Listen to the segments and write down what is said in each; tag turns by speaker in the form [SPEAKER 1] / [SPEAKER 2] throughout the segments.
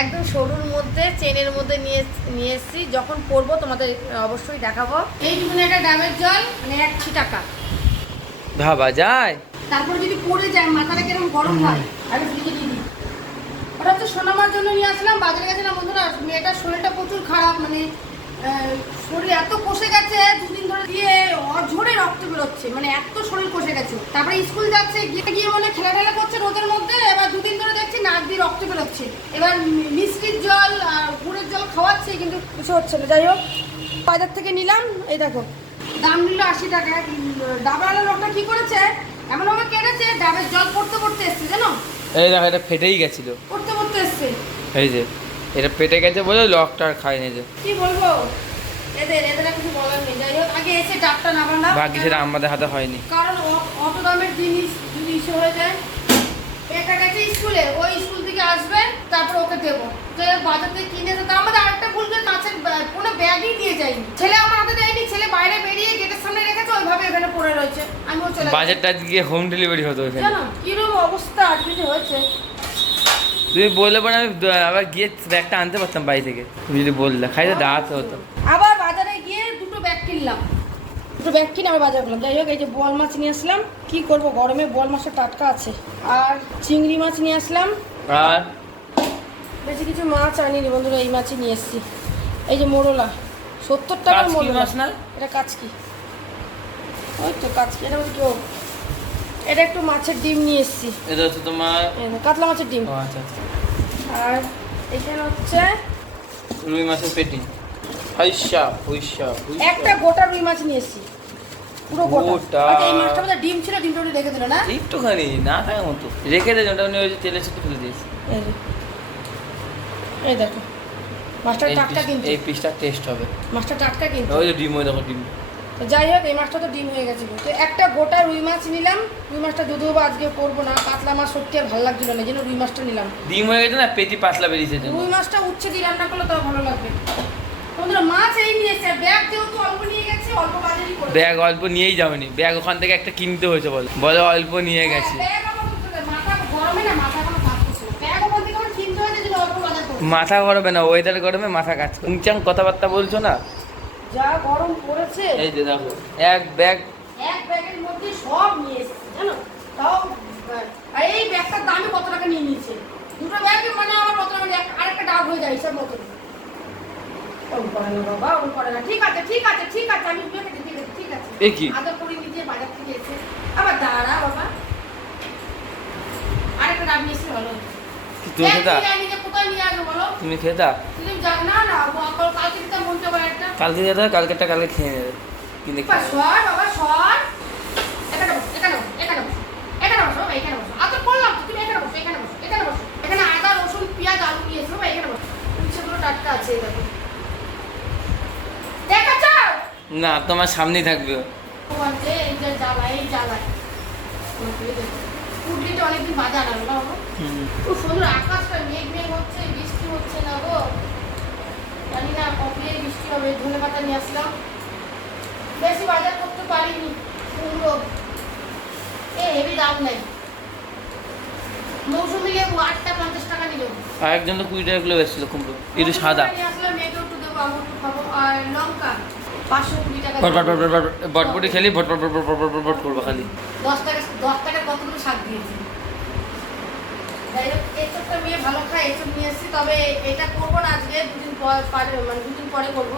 [SPEAKER 1] একদম সরুর মধ্যে চেনের মধ্যে নিয়ে নিয়ে এসেছি। যখন পরবো তোমাদের অবশ্যই দেখাবো। এইটুকুনি একটা ডাবের জল মানে একশো টাকা।
[SPEAKER 2] ভাবা যায়?
[SPEAKER 1] তারপর যদি পড়ে যায় মাথাটা কীরকম গরম হয় আমি ফ্রিজে দিয়ে দিই। ওটা হচ্ছে সোনামার জন্য নিয়ে আসলাম। বাজারে গেছিলাম বন্ধুরা মেয়েটার শরীরটা প্রচুর খারাপ মানে শরীর এত কষে গেছে দুদিন ধরে দিয়ে অঝরে রক্ত বেরোচ্ছে মানে এত শরীর কষে গেছে। তারপরে স্কুল যাচ্ছে গিয়ে গিয়ে মানে খেলা টেলা করছে রোদের মধ্যে রক্ত বেরোচ্ছে এবার মিষ্টির জল আর গুড়ের জল খাওয়াচ্ছে কিন্তু কিছু হচ্ছে না। যাই হোক বাজার থেকে নিলাম। এই দেখো দাম নিল আশি টাকা। ডাবরালা লোকটা কি করেছে? এমনভাবে কেটেছে ডাবের জল পড়তে পড়তে এসছে জানো?
[SPEAKER 2] এই দেখো এটা ফেটেই গেছিল।
[SPEAKER 1] পড়তে পড়তে এসছে।
[SPEAKER 2] এই যে এটা পেটে গেছে বলে লকটা আর খায়নি যে।
[SPEAKER 1] কি বলব? এদের এদের কিছু বলার নেই। যাই হোক আগে এসে ডাবটা না
[SPEAKER 2] ভাগ্যে সেটা আমাদের হাতে হয়নি।
[SPEAKER 1] কারণ অত দামের জিনিস যদি ইস্যু হয়ে যায় এটা গেছে স্কুলে। ওই তারপর ওকে দেবো। তো বাজার থেকে কিনে এসে তার মধ্যে আরেকটা ভুল করে মাছের কোনো ব্যাগই নিয়ে যায়নি। ছেলে আমার হাতে দেয়নি ছেলে বাইরে বেরিয়ে গেটের সামনে রেখেছে ওইভাবে এখানে পড়ে রয়েছে। আমি ও চলে।
[SPEAKER 2] বাজারটা গিয়ে হোম ডেলিভারি হতো ওখানে।
[SPEAKER 1] জানো কীরকম অবস্থা আজকে যে হয়েছে?
[SPEAKER 2] তুমি বললে পরে আমি আবার গিয়ে ব্যাগটা আনতে পারতাম বাড়ি থেকে। তুমি যদি বললে খাইতে দাঁড়াতে হতো।
[SPEAKER 1] আবার বাজারে গিয়ে দুটো ব্যাগ কিনলাম। দুটো ব্যাগ কিনে আমি বাজার করলাম। যাই হোক এই যে বোয়াল মাছ নিয়ে আসলাম। কি করব? গরমে বোয়াল মাছটা টাটকা আছে। আর চিংড়ি মাছ নিয়ে আসলাম।
[SPEAKER 2] আর?
[SPEAKER 1] বেশি কিছু মাছ আনিনি বন্ধুরা এই মাছই নিয়ে এসেছি। এই যে মোরলা সত্তর টাকার মোরলা।
[SPEAKER 2] মাছ না?
[SPEAKER 1] এটা কাচকি। ওই তো কাচকি এটা হচ্ছে কি ও? এটা একটু মাছের ডিম নিয়ে এসেছি।
[SPEAKER 2] এটা হচ্ছে তোমার
[SPEAKER 1] কাতলা মাছের ডিম।
[SPEAKER 2] ও আচ্ছা আচ্ছা।
[SPEAKER 1] আর এখানে হচ্ছে
[SPEAKER 2] রুই মাছের পেটি। হাইসা হুইসা।
[SPEAKER 1] একটা গোটা রুই মাছ নিয়ে এসেছি। পুরো গোটা। আচ্ছা, এই মাছটার মধ্যে ডিম ছিল ডিমটা রেখে দিল না?
[SPEAKER 2] একটুখানি না থাকার মতো। রেখে দেয় ওটা উনি ওই যে তেলের সাথে ফেলে দিয়েছে।
[SPEAKER 1] এই দেখো। মাছটা টাটকা কিন্তু।
[SPEAKER 2] এই পিসটা টেস্ট হবে।
[SPEAKER 1] মাছটা টাটকা কিন্তু।
[SPEAKER 2] ওই যে ডিম ওই দেখো ডিম।
[SPEAKER 1] তো যাই হোক এই মাছটা তো ডিম হয়ে গেছে তো একটা গোটা রুই মাছ নিলাম। রুই মাছটা যদিও বা আজকে করব না কাতলা মাছ সত্যি আর ভালো লাগছিল না এই জন্য রুই মাছটা নিলাম।
[SPEAKER 2] ডিম হয়ে গেছে না পেটি পাতলা বেরিয়েছে
[SPEAKER 1] রুই মাছটা উচ্ছে দিয়ে রান্না করলে তাও ভালো লাগবে। বন্ধুরা মাছ এই নিয়েছে ব্যাগ যেহেতু অল্প নিয়ে গেছি অল্প বাজারই করে
[SPEAKER 2] ব্যাগ অল্প নিয়েই যাওনি ব্যাগ ওখান থেকে একটা কিনতে হয়েছে বলে। বলে অল্প নিয়ে গেছি
[SPEAKER 1] ব্যাগ আমার তো- মাথা গরমে না মাথা কোনো কাজ করছে না। ব্যাগ ওখান থেকে আমার কিনতে হয়েছে যদি অল্প বাজার করব
[SPEAKER 2] মাথা গরমে না ওয়েদার গরমে মাথা কাজ উংচাং কথাবার্তা বলছো না?
[SPEAKER 1] যা গরম পড়েছে।
[SPEAKER 2] এই যে দেখো এক ব্যাগ
[SPEAKER 1] এক ব্যাগের মধ্যে সব নিয়ে এসেছে জানো? তাও এই ব্যাগটার দামে কত টাকা নিয়ে নিয়েছে? দুটো ব্যাগ মানে আমার কত টাকা আরেকটা ডাব হয়ে যায় হিসাব মতো। ওম করে না বাবা করে না। ঠিক আছে ঠিক আছে ঠিক আছে আমি ঠিক আছে ঠিক আছে।
[SPEAKER 2] কি?
[SPEAKER 1] আদর করে নিজে বাজার থেকে এসে আবার দাঁড়া বাবা। আরেকটা ডাব নিয়ে এসে ভালো
[SPEAKER 2] তুমি খেতা
[SPEAKER 1] নিয়ে কোথায় নিয়ে আসব বলো?
[SPEAKER 2] তুমি খেতা
[SPEAKER 1] কালকে
[SPEAKER 2] কালকে হবে, কালকেরটা কালকে খেয়ে নেবে। কিনে না তোমার সামনেই থাকবে। ও।
[SPEAKER 1] ও আছে এই যে জ্বালা এই জ্বালায়। পুটলিটা অনেকদিন বাজা না বাবা খুব সুন্দর আকাশটা মেঘ মেঘ হচ্ছে বৃষ্টি হচ্ছে না গো জানি না কবে বৃষ্টি হবে ধনে পাতা নিয়ে আসলাম বেশি বাজার করতে পারিনি কুমড়ো এ হেভি দাম নেই মৌসুমি লেবু আটটা পঞ্চাশ টাকা নিল
[SPEAKER 2] আর একজন তো কুড়ি টাকা কিলো বেচছিল কুমড়ো সাদা
[SPEAKER 1] টাকা
[SPEAKER 2] বটবটি খেলি বট বট বট করব খালি
[SPEAKER 1] দশ টাকা দশ টাকার কতগুলো শাক দিয়েছি। যাই হোক এসবটা মেয়ে ভালো খায় এসব নিয়ে এসেছি তবে এটা করব না আজকে দুদিন পর মানে দুদিন পরে করব।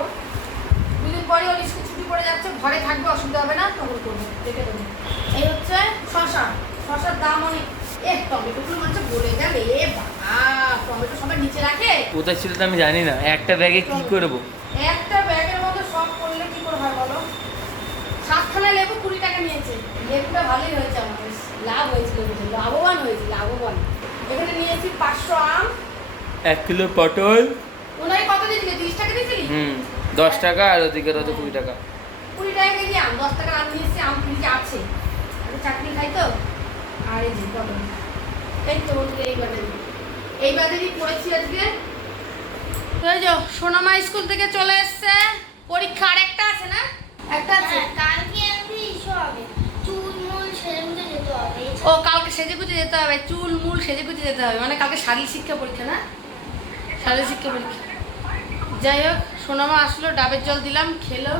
[SPEAKER 1] দুদিন পরে ওর স্কুল ছুটি পড়ে যাচ্ছে ঘরে থাকবে অসুবিধা হবে না তখন করব দেখে দেবো এই হচ্ছে শশা শশার দাম অনেক। এ টমেটোগুলো মানে বলে গেল এ বাবা টমেটো সবাই নিচে রাখে?
[SPEAKER 2] কোথায় ছিল তো আমি জানি না। একটা ব্যাগে কি করব?
[SPEAKER 1] একটা ব্যাগের মধ্যে সব করলে কি করে হয় বলো? সাতখানা লেবু কুড়ি টাকা নিয়েছে। লেবুটা ভালোই হয়েছে বেশ লাভ হয়েছিল লাভবান হয়েছে লাভবান। এখানে নিয়েছি পাঁচশো আম।
[SPEAKER 2] এক কিলো পটল।
[SPEAKER 1] ওনাকে কত দিয়েছিলে তিরিশ টাকা দিয়েছিলি?
[SPEAKER 2] হুম দশ টাকা আর ওদিকে তো কুড়ি টাকা।
[SPEAKER 1] কুড়ি টাকা কেজি আম দশ টাকার আম নিয়েছি আম ফ্রিজে আছে। আমি চাটনি খাই তো? আর এই যে পটল। এই তো এই বাজারে। এই বাজারই পড়েছি আজকে। তো এই সোনামা স্কুল থেকে চলে এসছে। পরীক্ষা আর একটা আছে না? একটা আছে।
[SPEAKER 3] হ্যাঁ, কালকে আমি ইস্যু হবে।
[SPEAKER 1] ও কালকে সেজে গুজে যেতে হবে চুল মূল সেজে গুজে যেতে হবে। মানে কালকে শারীরিক শিক্ষা পরীক্ষা না? শারীরিক শিক্ষা পরীক্ষা। যাই হোক সোনামা আসলো ডাবের জল দিলাম খেলো।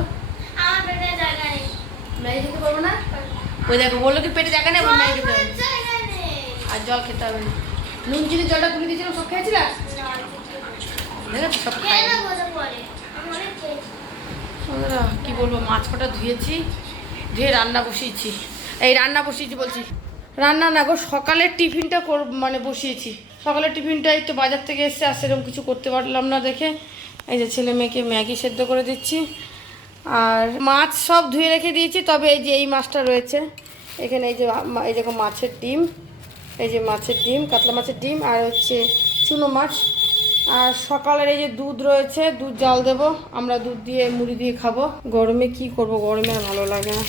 [SPEAKER 1] ম্যাগি খেতে পারব না? ওই দেখো বলল কি পেটে জায়গা নেই ম্যাগি খেতে হবে আর জল খেতে হবে না। নুন চিনি জলটা তুলে দিয়েছিলাম সব খেয়েছিলাম দেখো সব খাই। কি বলব মাছ কটা ধুয়েছি ধুয়ে রান্না বসিয়েছি। এই রান্না বসিয়েছি বলছি। রান্না না গো, সকালের টিফিনটা কর মানে বসিয়েছি। সকালের টিফিনটা তো বাজার থেকে এসে আর সেরকম কিছু করতে পারলাম না দেখে। এই যে ছেলে মেয়েকে ম্যাগি সেদ্ধ করে দিচ্ছি। আর মাছ সব ধুয়ে রেখে দিয়েছি, তবে এই যে এই মাছটা রয়েছে। এখানে এই যে এই দেখো মাছের ডিম। এই যে মাছের ডিম, কাতলা মাছের ডিম আর হচ্ছে চুনো মাছ। আর সকালের এই যে দুধ রয়েছে, দুধ জাল দেবো। আমরা দুধ দিয়ে মুড়ি দিয়ে খাব। গরমে কি করব? গরমে ভালো লাগে না।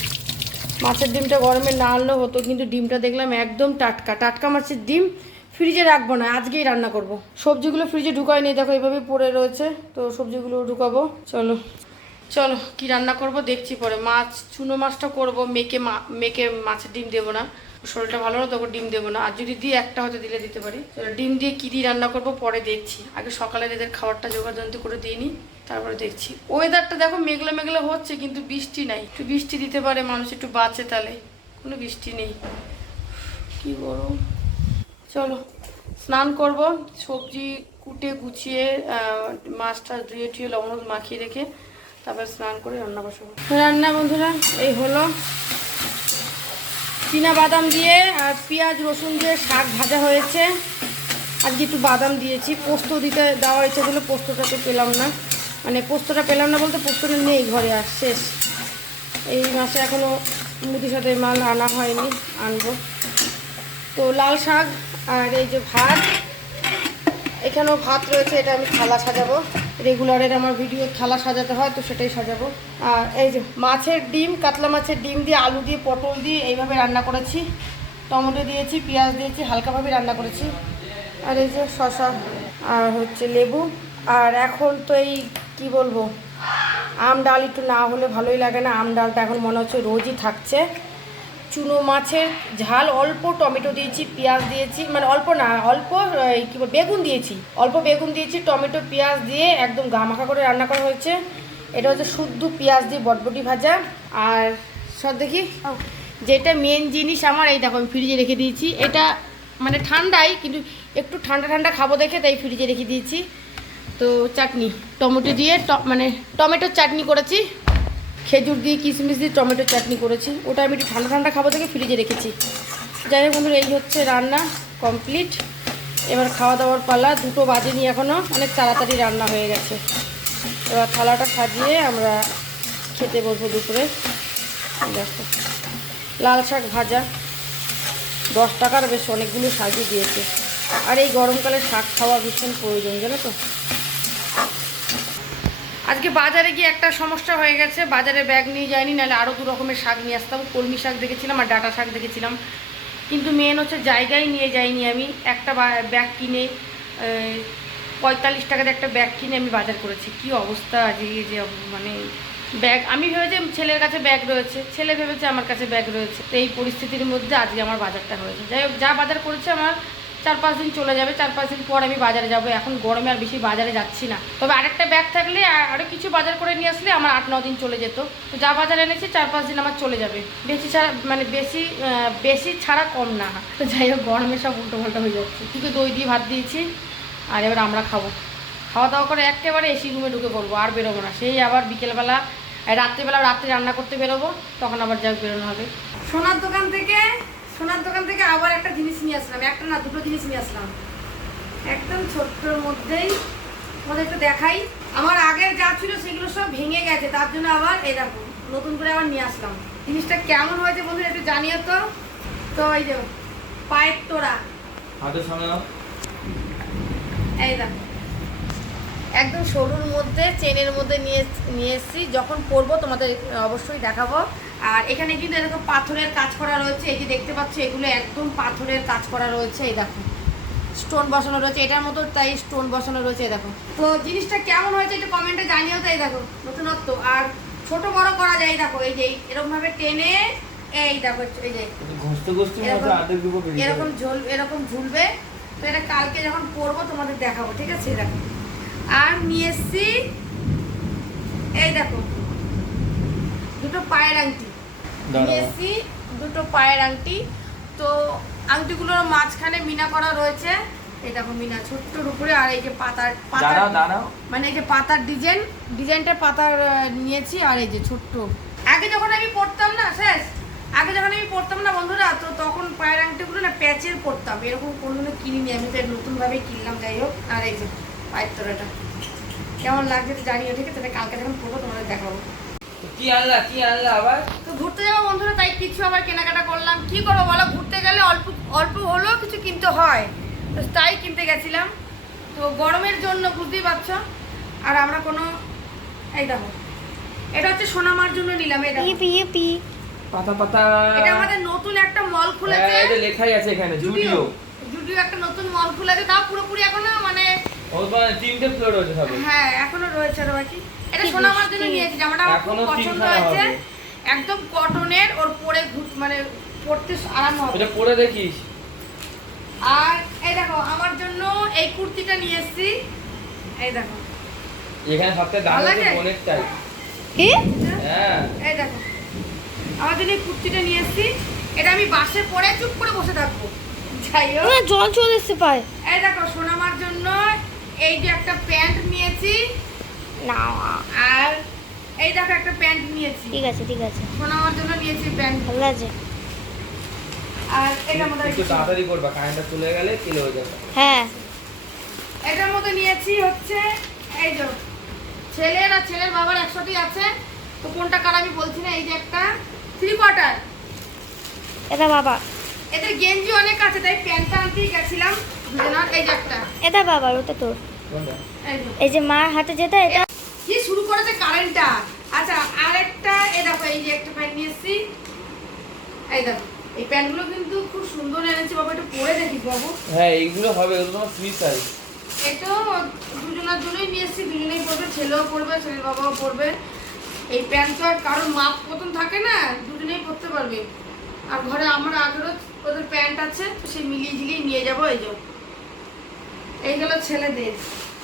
[SPEAKER 1] মাছের ডিমটা গরমে না আনলেও হতো, কিন্তু ডিমটা দেখলাম একদম টাটকা টাটকা মাছের ডিম ফ্রিজে রাখব না, আজকেই রান্না করব। সবজিগুলো ফ্রিজে ঢুকাই নেই, দেখো এইভাবে পড়ে রয়েছে, তো সবজিগুলো ঢুকাবো, চলো চলো, কি রান্না করব দেখছি পরে। মাছ, চুনো মাছটা করব, মেকে মেকে মাছের ডিম দেবো না। শরীরটা ভালো না, তখন ডিম দেবো না। আর যদি দিই একটা হয়তো দিলে দিতে পারি। ডিম দিয়ে কী দিয়ে রান্না করব পরে দেখছি। আগে সকালে এদের খাবারটা জোগাড় করে দিয়ে নিই, তারপরে দেখছি। ওয়েদারটা দেখো মেঘলা মেঘলা হচ্ছে, কিন্তু বৃষ্টি নাই। একটু বৃষ্টি দিতে পারে, মানুষ একটু বাঁচে তাহলে। কোনো বৃষ্টি নেই। কি গরম চলো, স্নান করব, সবজি কুটে গুছিয়ে মাছটা ধুয়ে টুয়ে লবণ মাখিয়ে রেখে তারপর স্নান করে রান্না বসাবো। রান্না বন্ধুরা, এই হলো চীনা বাদাম দিয়ে আর পেঁয়াজ, রসুন দিয়ে শাক ভাজা হয়েছে। আজকে একটু বাদাম দিয়েছি, পোস্ত দিতে দেওয়ার ইচ্ছা ছিল পোস্তটা তো পেলাম না। মানে পোস্তটা পেলাম না বলতে পোস্তটা নেই ঘরে আর শেষ। এই মাসে এখনও মুদির সাথে মাল আনা হয়নি, আনব। তো লাল শাক আর এই যে ভাত, এখানেও ভাত রয়েছে, এটা আমি থালা সাজাবো। রেগুলারের আমার ভিডিও থালা সাজাতে হয়, তো সেটাই সাজাবো। আর এই যে মাছের ডিম, কাতলা মাছের ডিম দিয়ে আলু দিয়ে, পটল দিয়ে এইভাবে রান্না করেছি। টমেটো দিয়েছি, পেঁয়াজ দিয়েছি, হালকাভাবে রান্না করেছি। আর এই যে শশা আর হচ্ছে লেবু। আর এখন তো এই কি বলব, আম ডাল একটু না হলে ভালোই লাগে না। আম ডালটা এখন মনে হচ্ছে রোজই থাকছে। চুনো মাছের ঝাল, অল্প টমেটো দিয়েছি, পেঁয়াজ দিয়েছি মানে অল্প না, অল্প কী বেগুন দিয়েছি। অল্প বেগুন দিয়েছি, টমেটো, পেঁয়াজ দিয়ে একদম গামাখা করে রান্না করা হয়েছে। এটা হচ্ছে শুদ্ধ পেঁয়াজ দিয়ে বটবটি ভাজা। আর সব দেখি, যেটা মেন জিনিস আমার, এই দেখো আমি ফ্রিজে রেখে দিয়েছি। এটা মানে ঠান্ডাই, কিন্তু একটু ঠান্ডা ঠান্ডা খাব দেখে, তাই ফ্রিজে রেখে দিয়েছি। তো চাটনি, টমেটো দিয়ে মানে টমেটোর চাটনি করেছি। খেজুর দিয়ে কিশমিশ দিয়ে টমেটো চাটনি করেছি। ওটা আমি একটু ঠান্ডা ঠান্ডা খাব থেকে ফ্রিজে রেখেছি। যাই হোক বন্ধুরা, এই হচ্ছে রান্না কমপ্লিট এবার খাওয়া দাওয়ার পালা, দুটো বাজে নিয়ে এখনও অনেক তাড়াতাড়ি রান্না হয়ে গেছে। এবার থালাটা সাজিয়ে আমরা খেতে বসবো দুপুরে। দেখো, লাল শাক ভাজা, দশ টাকার বেশ অনেকগুলো শাকই দিয়েছে। আর এই গরমকালে শাক খাওয়া ভীষণ প্রয়োজন, জানো তো? আজকে বাজারে গিয়ে একটা সমস্যা হয়ে গেছে। বাজারে ব্যাগ নিয়ে যায়নি নাহলে আরও দু রকমের শাক নিয়ে আসতাম। কলমি শাক দেখেছিলাম আর ডাটা শাক দেখেছিলাম। কিন্তু মেন হচ্ছে জায়গায় নিয়ে যাইনি আমি। একটা ব্যাগ কিনে পঁয়তাল্লিশ টাকার একটা ব্যাগ কিনে আমি বাজার করেছি। কি অবস্থা আজকে যে মানে ব্যাগ, আমি ভেবেছি ছেলের কাছে ব্যাগ রয়েছে। ছেলে ভেবেছে আমার কাছে ব্যাগ রয়েছে। তো এই পরিস্থিতির মধ্যে আজকে আমার বাজারটা হয়েছে। যাই হোক, যা বাজার করেছে আমার চার পাঁচ দিন চলে যাবে, চার পাঁচ দিন পর আমি বাজারে যাব। এখন গরমে আর বেশি বাজারে যাচ্ছি না। তবে আরেকটা ব্যাগ থাকলে আরও কিছু বাজার করে নিয়ে আসলে আমার আট ন দিন চলে যেত। তো যা বাজার এনেছি, চার, পাঁচ দিন আমার চলে যাবে। বেশি ছাড়া মানে বেশি বেশি ছাড়া কম না। তো যাই হোক, গরমে সব উল্টো পাল্টা হয়ে যাচ্ছে। কিন্তু দই দিয়ে ভাত দিয়েছি, আর এবার আমরা খাব। খাওয়া দাওয়া করে একেবারে এসি রুমে ঢুকে পড়ব, আর বেরোবো না। সেই আবার বিকেলবেলা রাত্রিবেলা রাত্রে রান্না করতে বেরোবো, তখন আবার যাক বেরোনো হবে। সোনার দোকান থেকে সোনার দোকান থেকে আবার একটা জিনিস নিয়ে আসলাম। একটা না দুটো জিনিস নিয়ে আসলাম। একদম ছোট্টর মধ্যেই তোমাদের একটু দেখাই। আমার আগের যা ছিল সেগুলো সব ভেঙে গেছে। তার জন্য আবার এই দেখো নতুন করে আবার নিয়ে আসলাম। জিনিসটা কেমন হয়েছে বন্ধুরা একটু জানিও তো। তো এই যে পায়ের তোরা এই দেখো। একদম সরুর মধ্যে চেনের মধ্যে নিয়ে নিয়ে এসেছি। যখন পরবো তোমাদের অবশ্যই দেখাবো। আর এখানে কিন্তু এরকম পাথরের কাজ করা রয়েছে। এই যে দেখতে পাচ্ছ এগুলো একদম পাথরের কাজ করা রয়েছে এই দেখো। স্টোন বসানো রয়েছে। এটার মতো তাই স্টোন বসানো রয়েছে এই দেখো। তো জিনিসটা কেমন হয়েছে একটু কমেন্টে জানিও তাই দেখো নতুনত্ব। আর ছোট বড় করা যায় দেখো এই যে এরকম ভাবে টেনে এই দেখো এই যে এরকম- ঝোল এরকম ঝুলবে। তো এটা কালকে যখন পরবো তোমাদের দেখাবো ঠিক আছে দেখো। আর নিয়ে এসছি এই দেখো দুটো পায়ের আংটি। নিয়ে এসছি দুটো পায়ের আংটি। তো আংটিগুলোর মাঝখানে মিনা করা রয়েছে। এই দেখো মিনা ছোট্টর উপরে আর এই যে পাতার পাতার মানে এই যে পাতার ডিজাইন ডিজাইনটা পাতার নিয়েছি আর এই যে ছোট্ট। আগে যখন আমি পড়তাম না শেষ। আগে যখন আমি পড়তাম না বন্ধুরা তো তখন পায়ের আংটিগুলো না প্যাচের পড়তাম এরকম কোনোদিনও কিনিনি আমি তো নতুনভাবে কিনলাম যাই হোক। আর এই যে পায়ের তোরাটা কেমন লাগছে তো জানিও ঠিক আছে? তাহলে কালকে যখন পড়ব তোমাদের দেখাবো।
[SPEAKER 2] কি আনলা কি আনলা আবার?
[SPEAKER 1] তো ঘুরতে যাব বন্ধুরা তাই কিছু আবার কেনাকাটা করলাম। কি করব বলো? ঘুরতে গেলে অল্প অল্প হলেও কিছু কিনতে হয়। তো তাই কিনতে গেছিলাম। তো গরমের জন্য বুঝতেই পারছ। আর আমরা কোনো এই দেখো এটা হচ্ছে সোনামার জন্য নিলাম এই দেখো।
[SPEAKER 3] ইপি ইপি
[SPEAKER 2] পাতা পাতা।
[SPEAKER 1] এটা আমাদের নতুন একটা মল খুলেছে।
[SPEAKER 2] হ্যাঁ, এটা লেখাই আছে এখানে জুডিও
[SPEAKER 1] জুডিও একটা নতুন মল খুলেছে তাও পুরোপুরি এখনও মানে
[SPEAKER 2] তিনটে ফ্লোর হচ্ছে সবে
[SPEAKER 1] হ্যাঁ এখনও রয়েছে বাকি। এটা
[SPEAKER 3] কি
[SPEAKER 1] সোনামার জন্য নিয়েছি জামাটা আমার খুব পছন্দ হয়েছে। একদম কটনের ওর পরে মানে পড়তে আরাম হবে।
[SPEAKER 2] এটা পরে দেখিস।
[SPEAKER 1] আর এই দেখো আমার জন্য এই কুর্তিটা নিয়ে এসেছি। এই দেখো।
[SPEAKER 2] এখানে সবথেকে দাম হচ্ছে
[SPEAKER 1] লাগে?
[SPEAKER 3] কি?
[SPEAKER 2] হ্যাঁ।
[SPEAKER 1] এই দেখো। আমার জন্য এই কুর্তিটা নিয়ে এসেছি। এটা আমি বাসে পরে চুপ করে বসে থাকব। যাই হোক।
[SPEAKER 3] জল চলে এসছে পায়।
[SPEAKER 1] এই দেখো সোনামার জন্য এই যে একটা প্যান্ট নিয়েছি।
[SPEAKER 3] না।
[SPEAKER 1] আর এই দেখো একটা প্যান্ট নিয়েছি।
[SPEAKER 3] ঠিক আছে ঠিক আছে।
[SPEAKER 1] সোনামার জন্য নিয়েছি প্যান্ট
[SPEAKER 3] ভালো আছে।
[SPEAKER 1] আর এটার মধ্যে
[SPEAKER 2] একটু তাড়াতাড়ি করবা কারেন্টটা চলে গেলে কেলে হয়ে যাবে।
[SPEAKER 3] হ্যাঁ।
[SPEAKER 1] এটার মধ্যে নিয়েছি হচ্ছে এই যে ছেলের আর ছেলের বাবার একসাথেই আছে। তো কোনটা কার আমি বলছি না এই যে একটা থ্রি কোয়ার্টার
[SPEAKER 3] এটা বাবা।
[SPEAKER 1] এদের গেঞ্জি অনেক আছে তাই প্যান্টটা আনতেই গেছিলাম। দুজনার এই যে একটা।
[SPEAKER 3] এটা বাবার ওটা তোর।
[SPEAKER 1] এই যে
[SPEAKER 3] মার হাতে যেটা এটা
[SPEAKER 1] কি শুরু করেছে কারেন্টটা আচ্ছা আরেকটা এই দেখো এই যে একটা প্যান্ট নিয়ে এসেছি। এই দেখো এই প্যান্টগুলো কিন্তু খুব সুন্দর এনেছি। বাবা একটু পরে দেখিস বাবু।
[SPEAKER 2] হ্যাঁ এইগুলো হবে ওগুলো তোমার ফ্রি সাইজ
[SPEAKER 1] এটাও দুজনের জন্যই নিয়ে এসেছি। দুজনেই পরবে ছেলেও পরবে ছেলের বাবাও পরবে। এই প্যান্ট তো আর কারোর মাপ মতন থাকে না দুজনেই পরতে পারবে। আর ঘরে আমার আগেরও ওদের প্যান্ট আছে সে মিলিয়ে ঝিলিয়ে নিয়ে যাব এই যে এইগুলো ছেলেদের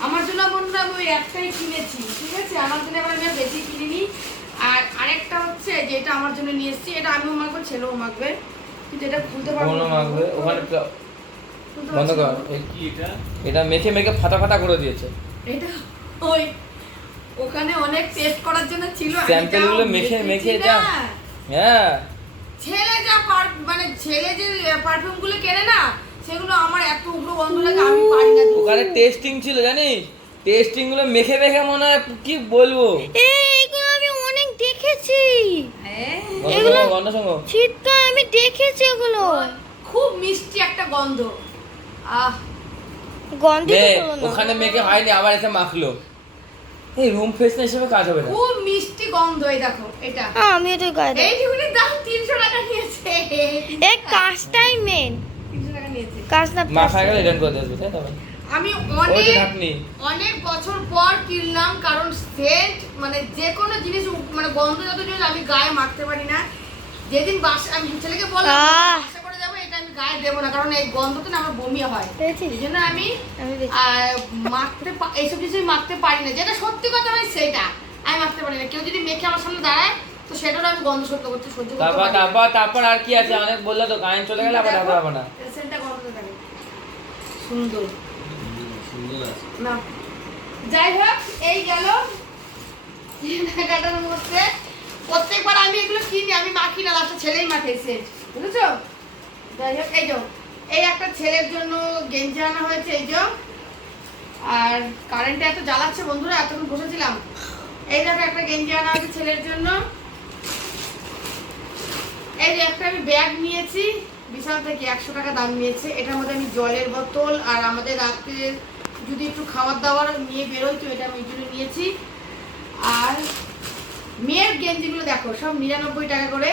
[SPEAKER 1] আমার জন্য বন্ধুরা আমি ওই একটাই কিনেছি ঠিক আছে? আমার জন্য এবার আমি আর বেশি কিনিনি। আর আরেকটা হচ্ছে যে এটা আমার জন্য নিয়ে এসেছি এটা আমিও মাখবো ছেলেও মাখবে। কিন্তু এটা খুলতে পারব না।
[SPEAKER 2] মাখবে। ওখানে বন্ধ কর। এই কি এটা? এটা মেখে মেখে ফাটা ফাটা করে দিয়েছে।
[SPEAKER 1] এটা ওই ওখানে অনেক টেস্ট করার জন্য ছিল আমি
[SPEAKER 2] Sample
[SPEAKER 1] যাও
[SPEAKER 2] গুলো মেখে মেখে। যা। হ্যাঁ।
[SPEAKER 1] ছেলে যা পার- মানে ছেলে যে পারফিউমগুলো কেনে না সেগুলো আমার এত উগ্র গন্ধ লাগে আমি পারি না
[SPEAKER 2] ওখানে টেস্টিং ছিল জানিস? টেস্টিংগুলো মেখে মেখে মনে হয় কি বলব?
[SPEAKER 3] এইগুলো আমি অনেক দেখেছি।
[SPEAKER 1] হ্যাঁ।
[SPEAKER 3] এগুলো-
[SPEAKER 2] গন্ধ সঙ্গ
[SPEAKER 3] শীতকাল আমি দেখেছি ওগুলো।
[SPEAKER 1] খুব মিষ্টি একটা গন্ধ। আহ।
[SPEAKER 3] গন্ধ
[SPEAKER 2] ওখানে মেখে হয়নি আবার এসে মাখলো। এই রুম ফ্রেশনার হিসেবে কাজ হবে না।
[SPEAKER 1] খুব মিষ্টি গন্ধ এই দেখো এটা।
[SPEAKER 3] আমি তো গায়ে
[SPEAKER 1] এই টিফিনের দাম তিনশো টাকা নিয়েছে।
[SPEAKER 3] এই কাজটাই মেন কাজ না
[SPEAKER 2] মাখা গেলে রিটার্ন করে দেবে তাই তো?
[SPEAKER 1] আমি অনেক অনেক বছর পর কিনলাম কারণ সেন্ট মানে যে কোনো জিনিস মানে গন্ধ যত জিনিস আমি গায়ে মাখতে পারি না। যেদিন বাসা আমি ছেলেকে বললাম বাসা করে যাব এটা আমি গায়ে দেবো না কারণ এই গন্ধতে না আমার বমি হয়।
[SPEAKER 3] পেয়েছিস?
[SPEAKER 1] এই জন্য আমি মাখতে এইসব কিছুই মাখতে পারি না। যেটা সত্যি কথা হয় সেটা। আমি মাখতে পারি না। কেউ যদি মেখে আমার সামনে দাঁড়ায় তো সেটারও আমি গন্ধ সহ্য করতে সহ্য করতে
[SPEAKER 2] তারপর তারপর তারপর আর কি আছে? অনেক বললে তো কারেন্ট চলে গেলে আবার না।
[SPEAKER 1] সেন্টটা সুন্দর। না। যাই হোক এই গেল। কেনাকাটার মধ্যে। প্রত্যেকবার আমি এগুলো কিনি আমি মাখি না লাস্টে ছেলেই মাখে সেট বুঝেছ? যাই হোক এই যো এই একটা ছেলের জন্য গেঞ্জি আনা হয়েছে এই যো। আর কারেন্টে এত জ্বালাচ্ছে বন্ধুরা এতক্ষণ বসেছিলাম। এই দেখো একটা গেঞ্জি আনা হয়েছে ছেলের জন্য। এই যে একটা আমি ব্যাগ নিয়েছি। বিশাল থেকে একশো টাকা দাম নিয়েছে। এটার মধ্যে আমি জলের বোতল আর আমাদের রাত্রে যদি একটু খাবার দাবার নিয়ে বেরোই তো এটা আমি এই জন্য নিয়েছি। আর মেয়ের গেঞ্জিগুলো দেখো সব নিরানব্বই টাকা করে।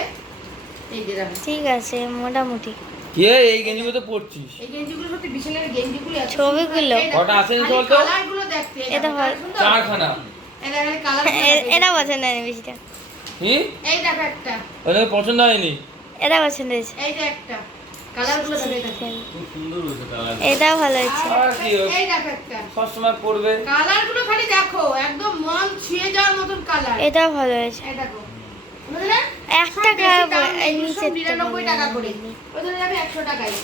[SPEAKER 1] এই যে
[SPEAKER 3] ঠিক আছে মোটামুটি।
[SPEAKER 2] কে এই গেঞ্জিগুলো তো পড়ছিস
[SPEAKER 1] এই গেঞ্জিগুলো সত্যি বিশালের গেঞ্জিগুলো
[SPEAKER 3] ছবিগুলো।
[SPEAKER 2] কটা?
[SPEAKER 1] কালারগুলো দেখতে এই
[SPEAKER 3] এটা।
[SPEAKER 2] চারখানা।
[SPEAKER 3] এটা পছন্দ হয়নি বেশিটা।
[SPEAKER 1] দেখো একটা।
[SPEAKER 2] পছন্দ হয়নি?
[SPEAKER 3] এটা পছন্দ হয়েছে।
[SPEAKER 4] ভালো হয়েছে।
[SPEAKER 2] সবসময় পড়বে।
[SPEAKER 1] খালি দেখো একদম মন ছুঁয়ে যাওয়ার মতন কালার।
[SPEAKER 4] এটাও ভালো হয়েছে। টাকা নিচে
[SPEAKER 1] নিরানব্বই করে। ওদের যাবে একশো টাকায়।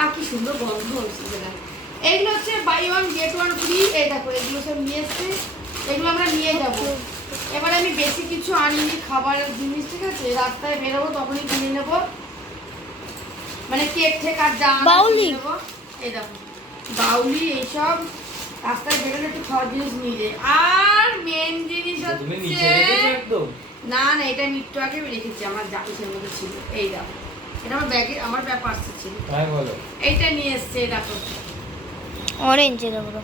[SPEAKER 1] আর কি সুন্দর গন্ধ হচ্ছে এইগুলো হচ্ছে buy one get one free এই দেখো এগুলো সব নিয়ে এসছে। এগুলো আমরা নিয়ে যাব। এবার আমি বেশি কিছু আনিনি খাবারের জিনিস ঠিক আছে? রাস্তায় বেরোবো তখনই কিনে নেব। মানে কেক ঠেক আর যা
[SPEAKER 4] বাউলি?
[SPEAKER 1] নেব। এই দেখো বাউলি এইসব। রাস্তায় বেরোলে একটু খাওয়ার জিনিস নিয়ে যায় আর মেন জিনিস হচ্ছে না না এটা আমি একটু আগে রেখেছি আমার জাকিসের মধ্যে ছিল। এই দেখো এটা আমার ব্যাগে আমার ব্যাগ পার্সে ছিল।
[SPEAKER 2] হ্যাঁ বলো।
[SPEAKER 1] এইটা নিয়ে এসছে এই দেখো।
[SPEAKER 4] অরেঞ্জ এটা পুরো।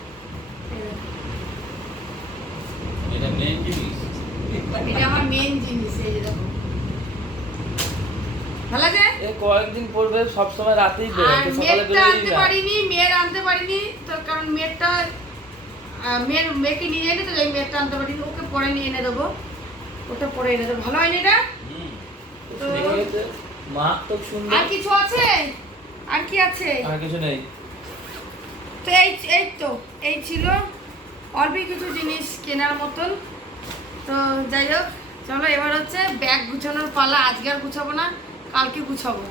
[SPEAKER 2] এটা মেন জিনিস?
[SPEAKER 1] এটা আমার মেন জিনিস এই দেখো। ভালো আছে?
[SPEAKER 2] এ কয়েকদিন পড়বে রাতেই
[SPEAKER 1] আর
[SPEAKER 2] সকালে
[SPEAKER 1] মেয়েরটা আনতে পারিনি মেয়ের আনতে পারিনি তো কারণ মেয়েরটা মেয়ের মেয়েকে নিয়ে এনে তো এই মেয়েরটা আনতে পারিনি ওকে পরে নিয়ে এনে দেবো। ওটা পরে এনে দেবো। ভালো হয়নি এটা?
[SPEAKER 2] তো সুন্দর।
[SPEAKER 1] আর কিছু আছে? আর কি আছে?
[SPEAKER 2] আর কিছু নেই।
[SPEAKER 1] তো এই এই তো এই ছিল। অল্পই কিছু জিনিস কেনার মতন। তো যাই হোক, চলো এবার হচ্ছে ব্যাগ গুছানোর পালা। আজকে আর গুছাবো না, কালকে গুছাবো।